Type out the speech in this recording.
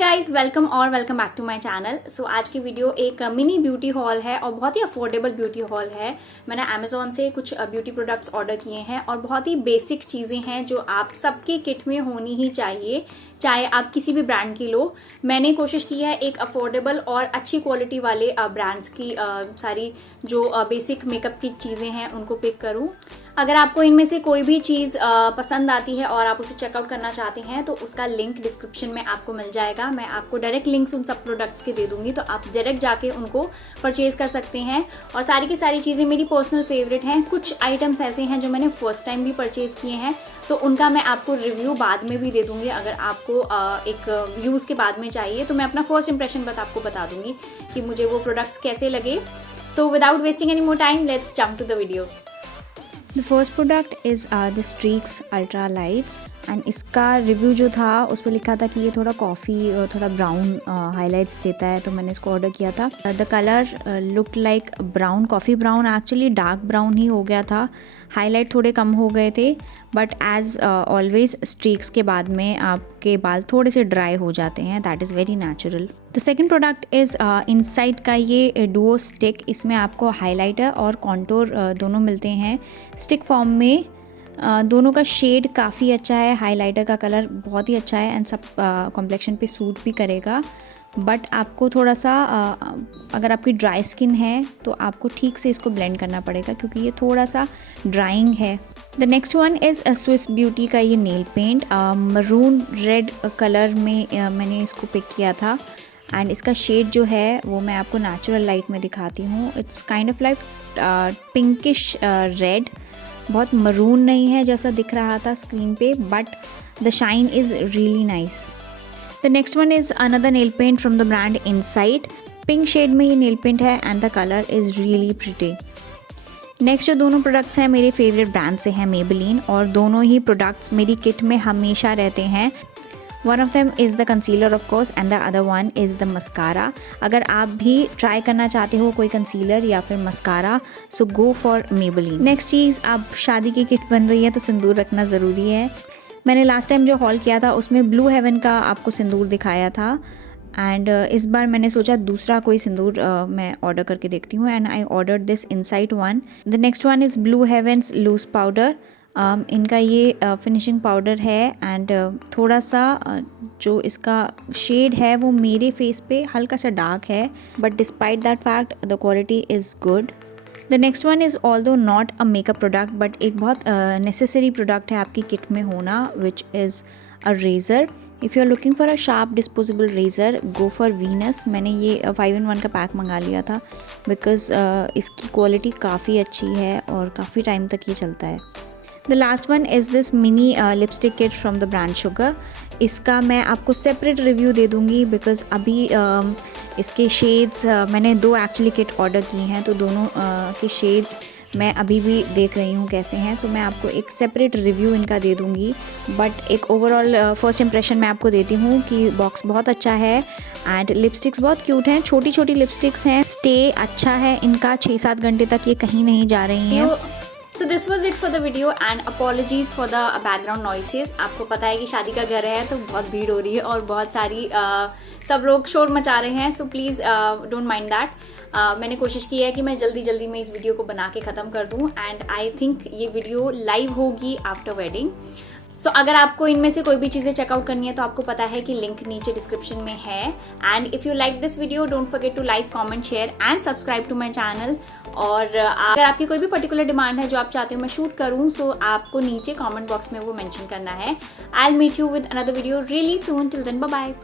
Guys, welcome back to my channel. So आज की video एक मिनी ब्यूटी हॉल है और बहुत ही अफोर्डेबल ब्यूटी हॉल है। मैंने अमेजोन से कुछ ब्यूटी प्रोडक्ट्स ऑर्डर किए हैं और बहुत ही बेसिक चीज़ें हैं जो आप सबकी किट में होनी ही चाहिए, चाहे आप किसी भी ब्रांड की लो। मैंने कोशिश की है एक अफोर्डेबल और अच्छी क्वालिटी वाले ब्रांड्स की सारी जो बेसिक मेकअप की चीज़ें हैं उनको पिक करूं। अगर आपको इनमें से कोई भी चीज़ पसंद आती है और आप उसे चेकआउट करना चाहते हैं तो उसका लिंक डिस्क्रिप्शन में आपको मिल जाएगा। मैं आपको डायरेक्ट लिंक्स उन सब प्रोडक्ट्स के दे दूंगी, तो आप डायरेक्ट जाके उनको परचेज कर सकते हैं। और सारी की सारी चीज़ें मेरी पर्सनल फेवरेट हैं। कुछ आइटम्स ऐसे हैं जो मैंने फर्स्ट टाइम भी परचेज किए हैं, तो उनका मैं आपको रिव्यू बाद में भी दे दूंगी। अगर आपको एक यूज़ के बाद में चाहिए तो मैं अपना फर्स्ट इंप्रेशन आपको बता दूंगी कि मुझे वो प्रोडक्ट्स कैसे लगे। So without wasting any more time, let's jump to the video. The first product is the streax ultra lights and इसका रिव्यू जो था उस पर लिखा था कि ये थोड़ा कॉफ़ी और थोड़ा ब्राउन हाइलाइट्स देता है, तो मैंने इसको ऑर्डर किया था। The colour look like brown, coffee brown, actually dark brown ही हो गया था। हाईलाइट थोड़े कम हो गए थे, बट एज ऑलवेज स्ट्रीक्स के बाद में आपके बाल थोड़े से ड्राई हो जाते हैं, that is very natural. The second product is inside का ये डुओ स्टिक। इसमें आपको हाइलाइटर और कॉन्टोर दोनों मिलते हैं स्टिक फॉर्म में। दोनों का शेड काफ़ी अच्छा है, हाइलाइटर का कलर बहुत ही अच्छा है एंड सब कॉम्प्लेक्शन पे सूट भी करेगा। बट आपको थोड़ा सा अगर आपकी ड्राई स्किन है तो आपको ठीक से इसको ब्लेंड करना पड़ेगा क्योंकि ये थोड़ा सा ड्राइंग है। The next one is Swiss beauty का ये nail paint maroon red colour में मैंने इसको पिक किया था एंड इसका शेड जो है वो मैं आपको नेचुरल लाइट में दिखाती हूँ। It's kind of like pinkish red, बहुत मरून नहीं है जैसा दिख रहा था स्क्रीन पे, but the shine is really nice. The next one is another nail paint from the brand inside. Pink shade में ये नेल पेंट है and the colour is really pretty. Next जो दोनों प्रोडक्ट्स हैं मेरे फेवरेट ब्रांड से हैं, Maybelline, और दोनों ही प्रोडक्ट्स मेरी किट में हमेशा रहते हैं। One of them is the concealer of course and the other one is the mascara. अगर आप भी ट्राई करना चाहते हो कोई कंसीलर या फिर mascara, so go for Maybelline. Next चीज़, अब शादी की किट बन रही है तो सिंदूर रखना ज़रूरी है। मैंने लास्ट टाइम जो हॉल किया था उसमें ब्लू हेवन का आपको सिंदूर दिखाया था एंड इस बार मैंने सोचा दूसरा कोई सिंदूर मैं ऑर्डर करके देखती हूँ and I order this inside one. The next one is blue heavens loose powder. इनका ये फिनिशिंग पाउडर है एंड थोड़ा सा जो इसका शेड है वो मेरे फेस पे हल्का सा डार्क है, but despite that fact the quality is good. The next one is although not a makeup product but एक बहुत नेसेसरी प्रोडक्ट है आपकी किट में होना, which is a razor. If you are looking for a sharp disposable razor, go for Venus. मैंने ये 5-in-1 का pack मंगा लिया था बिकॉज़ इसकी क्वालिटी काफ़ी अच्छी है और काफ़ी टाइम तक ये चलता है। The last one is this mini lipstick kit from the brand sugar. इसका मैं आपको सेपरेट रिव्यू दे दूँगी बिकॉज़ अभी इसके शेड्स मैंने 2 एक्चुअली किट ऑर्डर की हैं, तो दोनों के शेड्स मैं अभी भी देख रही हूँ कैसे हैं। सो मैं आपको एक सेपरेट रिव्यू इनका दे दूँगी, बट एक ओवरऑल फर्स्ट इंप्रेशन मैं आपको देती हूँ कि बॉक्स बहुत अच्छा है एंड लिपस्टिक्स बहुत क्यूट हैं, छोटी छोटी लिपस्टिक्स हैं। स्टे अच्छा है इनका, 6-7 घंटे तक ये कहीं नहीं जा रही हैं। So this was it for the video and apologies for the background noises। आपको पता है कि शादी का घर है तो बहुत भीड़ हो रही है और बहुत सारी सब लोग शोर मचा रहे हैं, so please don't mind that. मैंने कोशिश की है कि मैं जल्दी में इस वीडियो को बना के ख़त्म कर दूं एंड आई थिंक ये वीडियो लाइव होगी आफ्टर वेडिंग। सो अगर आपको इनमें से कोई भी चीज़ें चेकआउट करनी है तो आपको पता है कि लिंक नीचे डिस्क्रिप्शन में है। And if you like this video, don't forget to like, comment, share and subscribe to my channel. और अगर आपकी कोई भी पर्टिकुलर डिमांड है जो आप चाहते हो मैं शूट करूं, सो आपको नीचे कमेंट बॉक्स में वो मेंशन करना है। I will meet you with another video really soon. Till then, bye bye.